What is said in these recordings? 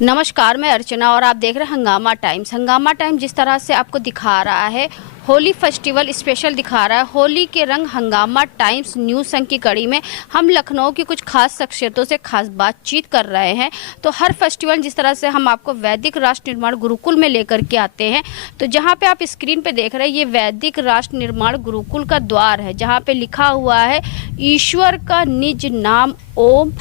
नमस्कार, मैं अर्चना और आप देख रहे हैं हंगामा टाइम्स। हंगामा टाइम्स जिस तरह से आपको दिखा रहा है, होली फेस्टिवल स्पेशल दिखा रहा है। होली के रंग हंगामा टाइम्स न्यूज़ संग की कड़ी में हम लखनऊ की कुछ खास शख्सियतों से खास बातचीत कर रहे हैं। तो हर फेस्टिवल जिस तरह से हम आपको वैदिक राष्ट्र निर्माण गुरुकुल में लेकर के आते हैं, तो जहां पे आप स्क्रीन पे देख रहे हैं ये वैदिक राष्ट्र निर्माण गुरुकुल का द्वार है, जहां पे लिखा हुआ है ईश्वर का निज नाम ओम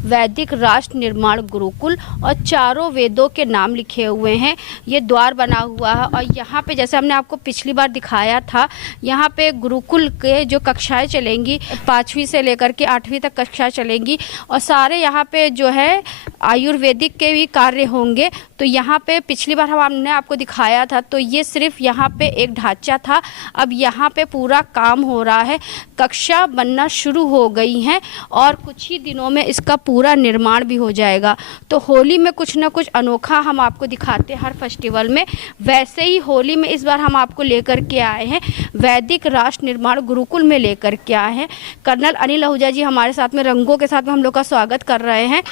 वैदिक राष्ट्र निर्माण गुरुकुल और चारों वेदों के नाम लिखे हुए हैं। ये द्वार बना हुआ है और यहाँ पे जैसे हमने आपको पिछली बार दिखाया था, यहाँ पे गुरुकुल के जो कक्षाएं चलेंगी 5वीं से लेकर के 8वीं तक कक्षाएं चलेंगी और सारे यहाँ पे जो है आयुर्वेदिक के भी कार्य होंगे। तो यहाँ पे पिछली बार हमने आपको दिखाया था, तो ये सिर्फ यहाँ पे एक ढांचा था, अब यहाँ पे पूरा काम हो रहा है, कक्षा बनना शुरू हो गई हैं और कुछ ही दिनों में इसका पूरा निर्माण भी हो जाएगा। तो होली में कुछ ना कुछ अनोखा हम आपको दिखाते हैं हर फेस्टिवल में, वैसे ही होली में इस बार हम आपको लेकर के आए हैं वैदिक राष्ट्र निर्माण गुरुकुल में लेकर के आए हैं। कर्नल अनिल आहूजा जी हमारे साथ में रंगों के साथ में हम लोग का स्वागत कर रहे हैं।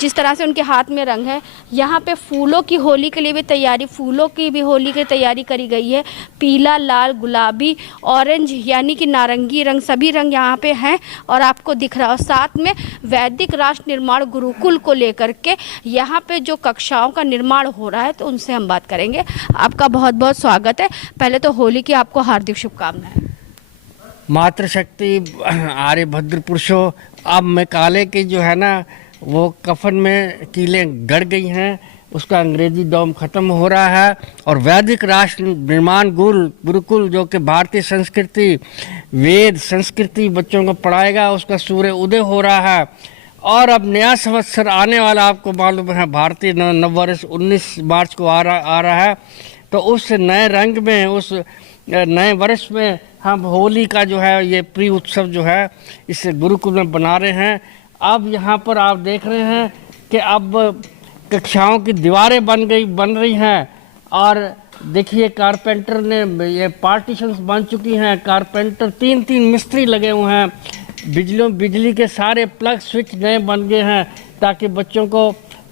जिस तरह से उनके हाथ में रंग है, यहाँ पे फूलों की होली के लिए भी तैयारी, फूलों की भी होली की तैयारी करी गई है। पीला, लाल, गुलाबी, ऑरेंज यानी कि नारंगी रंग, सभी रंग यहाँ पे हैं और आपको दिख रहा है। और साथ में वैदिक राष्ट्र निर्माण गुरुकुल को लेकर के यहाँ पे जो कक्षाओं का निर्माण हो रहा है, तो उनसे हम बात करेंगे। आपका बहुत बहुत स्वागत है। पहले तो होली की आपको हार्दिक शुभकामनाएं। मातृशक्ति आर्यभद्र पुरुषों, अब मैं काले की जो है ना वो कफन में कीलें गड़ गई हैं, उसका अंग्रेजी दौम खत्म हो रहा है और वैदिक राष्ट्र निर्माण गुरुकुल जो कि भारतीय संस्कृति, वेद संस्कृति बच्चों को पढ़ाएगा, उसका सूर्य उदय हो रहा है। और अब नया संवत्सर आने वाला, आपको मालूम है भारतीय नववर्ष 19 मार्च को आ रहा है। तो उस नए रंग में, उस नए वर्ष में हम होली का जो है ये प्री उत्सव जो है इस गुरुकुल में बना रहे हैं। अब यहाँ पर आप देख रहे हैं कि अब कक्षाओं की दीवारें बन रही हैं और देखिए कारपेंटर ने ये पार्टीशंस बन चुकी हैं। कारपेंटर 3 मिस्त्री लगे हुए हैं। बिजली के सारे प्लग स्विच नए बन गए हैं ताकि बच्चों को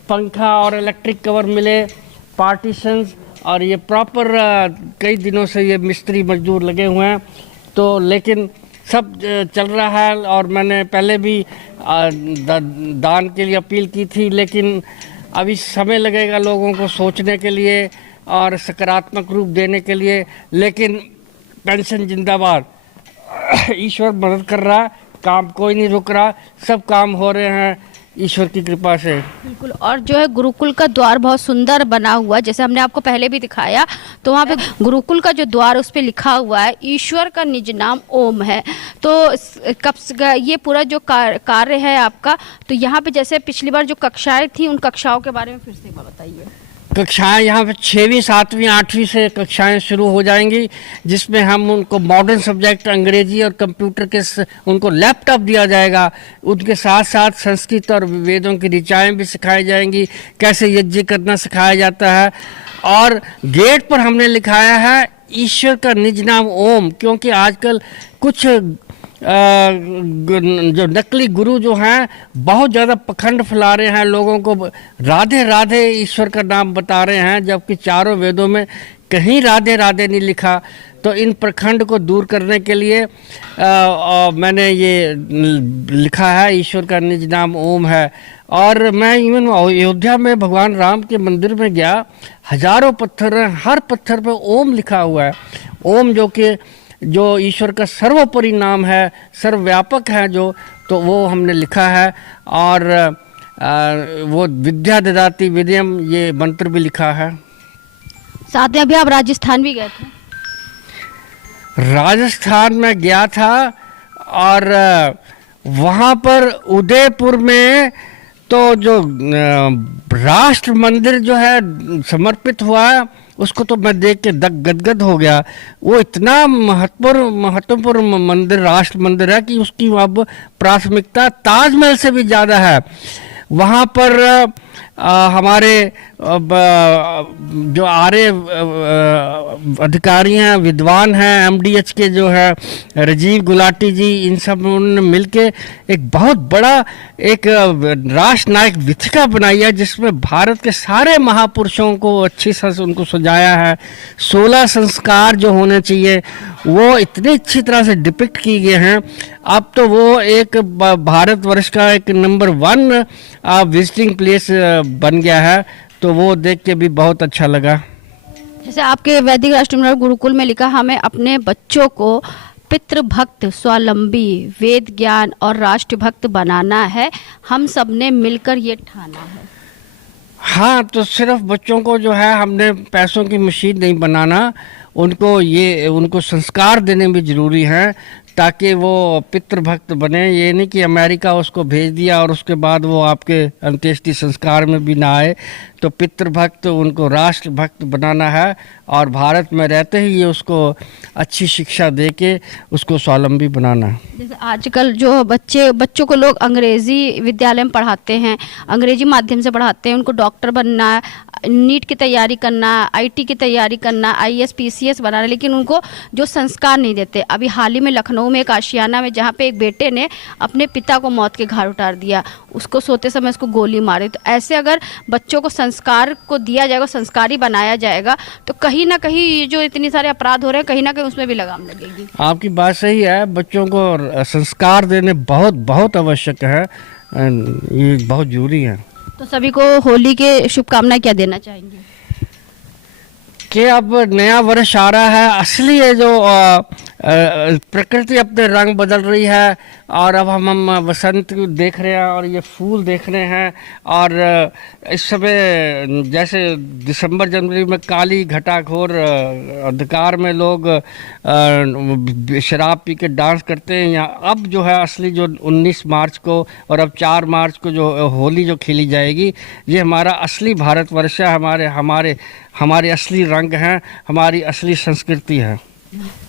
पंखा और इलेक्ट्रिक कवर मिले, पार्टीशंस, और ये प्रॉपर कई दिनों से ये मिस्त्री मजदूर लगे हुए हैं। तो लेकिन सब चल रहा है और मैंने पहले भी दान के लिए अपील की थी, लेकिन अभी समय लगेगा लोगों को सोचने के लिए और सकारात्मक रूप देने के लिए। लेकिन पेंशन जिंदाबाद, ईश्वर मदद कर रहा है, काम कोई नहीं रुक रहा, सब काम हो रहे हैं ईश्वर की कृपा से। बिल्कुल। और जो है गुरुकुल का द्वार बहुत सुंदर बना हुआ है, जैसे हमने आपको पहले भी दिखाया। तो वहाँ पे गुरुकुल का जो द्वार उस पे लिखा हुआ है ईश्वर का निज नाम ओम है। तो कब ये पूरा जो कार्य है आपका, तो यहाँ पे जैसे पिछली बार जो कक्षाएं थी उन कक्षाओं के बारे में फिर से एक बार बताइए। कक्षाएं यहाँ पे 6वीं 7वीं 8वीं से कक्षाएं शुरू हो जाएंगी, जिसमें हम उनको मॉडर्न सब्जेक्ट अंग्रेजी और कंप्यूटर के उनको लैपटॉप दिया जाएगा। उनके साथ साथ संस्कृत और वेदों की ऋचाएं भी सिखाई जाएंगी, कैसे यज्ञ करना सिखाया जाता है। और गेट पर हमने लिखाया है ईश्वर का निज नाम ओम, क्योंकि आजकल कुछ जो नकली गुरु जो हैं बहुत ज़्यादा पखंड फैला रहे हैं, लोगों को राधे राधे ईश्वर का नाम बता रहे हैं, जबकि चारों वेदों में कहीं राधे राधे नहीं लिखा। तो इन प्रखंड को दूर करने के लिए मैंने ये लिखा है ईश्वर का निज नाम ओम है। और मैं इवन अयोध्या में भगवान राम के मंदिर में गया, हजारों पत्थर हैं, हर पत्थर पे ओम लिखा हुआ है। ओम जो ईश्वर का सर्वोपरि नाम है, सर्वव्यापक है जो, तो वो हमने लिखा है। और वो विद्या ददाति विद्यम ये मंत्र भी लिखा है। साथ में अभी आप राजस्थान भी गए थे। राजस्थान में गया था और वहाँ पर उदयपुर में तो जो राष्ट्र मंदिर जो है समर्पित हुआ है, उसको तो मैं देख के गदगद हो गया। वो इतना महत्वपूर्ण मंदिर, राष्ट्र मंदिर है कि उसकी अब प्राथमिकता ताजमहल से भी ज़्यादा है। वहाँ पर हमारे जो आर्य अधिकारी हैं, विद्वान हैं, MDH के जो है राजीव गुलाटी जी, इन सब उन्होंने मिलके एक बहुत बड़ा एक राष्ट्र नायक वीथिका बनाई है, जिसमें भारत के सारे महापुरुषों को अच्छी से उनको सजाया है। 16 संस्कार जो होने चाहिए वो इतनी अच्छी तरह से डिपिक्ट किए गए हैं। अब तो वो एक भारतवर्ष का एक नंबर 1 विजिटिंग प्लेस बन गया है, तो वो देख के भी बहुत अच्छा लगा। जैसे आपके वैदिक राष्ट्र गुरुकुल में लिखा, हमें अपने बच्चों को पितृभक्त, स्वावलंबी, वेद ज्ञान और राष्ट्रभक्त बनाना है, हम सब ने मिलकर ये ठाना है। हाँ, तो सिर्फ बच्चों को जो है हमने पैसों की मशीन नहीं बनाना, उनको संस्कार देने भी जरूरी है ताकि वो पितृभक्त बने। ये नहीं कि अमेरिका उसको भेज दिया और उसके बाद वो आपके अंत्येष्टि संस्कार में भी ना आए। तो पितृभक्त, उनको राष्ट्रभक्त बनाना है और भारत में रहते ही ये उसको अच्छी शिक्षा दे के उसको स्वावलंबी बनाना है। जैसे आजकल जो बच्चों को लोग अंग्रेजी विद्यालय में पढ़ाते हैं, अंग्रेजी माध्यम से पढ़ाते हैं, उनको डॉक्टर बनना, नीट की तैयारी करना, IT की तैयारी करना, IAS PCS बनाना, लेकिन उनको जो संस्कार नहीं देते। अभी हाल ही में लखनऊ में एक आशियाना में, जहाँ पे एक बेटे ने अपने पिता को मौत के घाट उतार दिया, उसको सोते समय उसको गोली मारी। तो ऐसे अगर बच्चों को संस्कार को दिया जाएगा, संस्कारी बनाया जाएगा, तो कहीं ना कहीं जो इतनी सारे अपराध हो रहे हैं, कहीं ना कहीं उसमें भी लगाम लगेगी। आपकी बात सही है, बच्चों को संस्कार देने बहुत बहुत आवश्यक है, ये बहुत जरूरी है। तो सभी को होली के शुभकामनाएं क्या देना चाहेंगे? कि अब नया वर्ष आ रहा है, असली है जो प्रकृति अपने रंग बदल रही है और अब हम वसंत देख रहे हैं और ये फूल देख रहे हैं। और इस समय जैसे दिसंबर जनवरी में काली घटाघोर अंधकार में लोग शराब पी के डांस करते हैं, या अब जो है असली जो 19 मार्च को और अब 4 मार्च को जो होली जो खेली जाएगी, ये हमारा असली भारतवर्ष है, हमारे असली रंग हैं, हमारी असली संस्कृति है।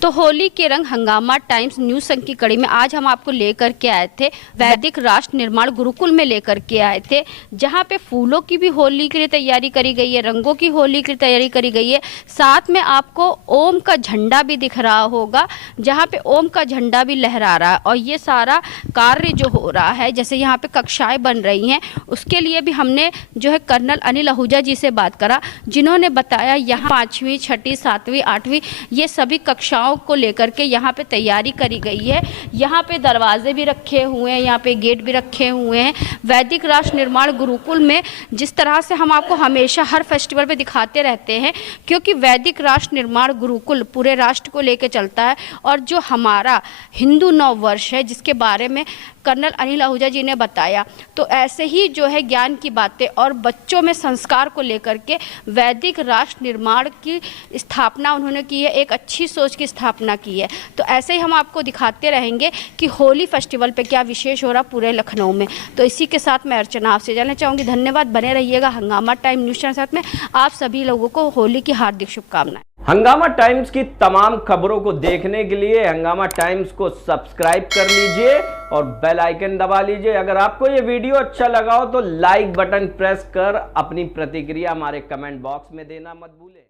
तो होली के रंग हंगामा टाइम्स न्यूज संघ की कड़ी में आज हम आपको लेकर के आए थे वैदिक राष्ट्र निर्माण गुरुकुल में लेकर के आए थे, जहां पे फूलों की भी होली के लिए तैयारी करी गई है, रंगों की होली की तैयारी करी गई है। साथ में आपको ओम का झंडा भी दिख रहा होगा, जहां पे ओम का झंडा भी लहरा रहा है। और ये सारा कार्य जो हो रहा है, जैसे यहाँ पे कक्षाएं बन रही हैं, उसके लिए भी हमने जो है कर्नल अनिल आहूजा जी से बात करा, जिन्होंने बताया यहाँ 5वीं, 6वीं, 7वीं, 8वीं ये सभी कक्षाओं को लेकर के यहाँ पे तैयारी करी गई है। यहाँ पे दरवाजे भी रखे हुए हैं, यहाँ पे गेट भी रखे हुए हैं। वैदिक राष्ट्र निर्माण गुरुकुल में जिस तरह से हम आपको हमेशा हर फेस्टिवल पे दिखाते रहते हैं, क्योंकि वैदिक राष्ट्र निर्माण गुरुकुल पूरे राष्ट्र को लेकर चलता है। और जो हमारा हिंदू नव वर्ष है, जिसके बारे में कर्नल अनिल आहूजा जी ने बताया, तो ऐसे ही जो है ज्ञान की बातें और बच्चों में संस्कार को लेकर के वैदिक राष्ट्र निर्माण की स्थापना उन्होंने की है, एक अच्छी सोच की स्थापना की है। तो ऐसे ही हम आपको दिखाते रहेंगे कि होली फेस्टिवल पे क्या विशेष हो रहा पूरे लखनऊ में। तो इसी के साथ मैं अर्चना आपसे जानना चाहूँगी। धन्यवाद, बने रहिएगा हंगामा टाइम न्यूज़ चैनल साथ में। आप सभी लोगों को होली की हार्दिक शुभकामनाएं। हंगामा टाइम्स की तमाम खबरों को देखने के लिए हंगामा टाइम्स को सब्सक्राइब कर लीजिए और बेल आइकन दबा लीजिए। अगर आपको ये वीडियो अच्छा लगा हो तो लाइक बटन प्रेस कर अपनी प्रतिक्रिया हमारे कमेंट बॉक्स में देना मत भूलें।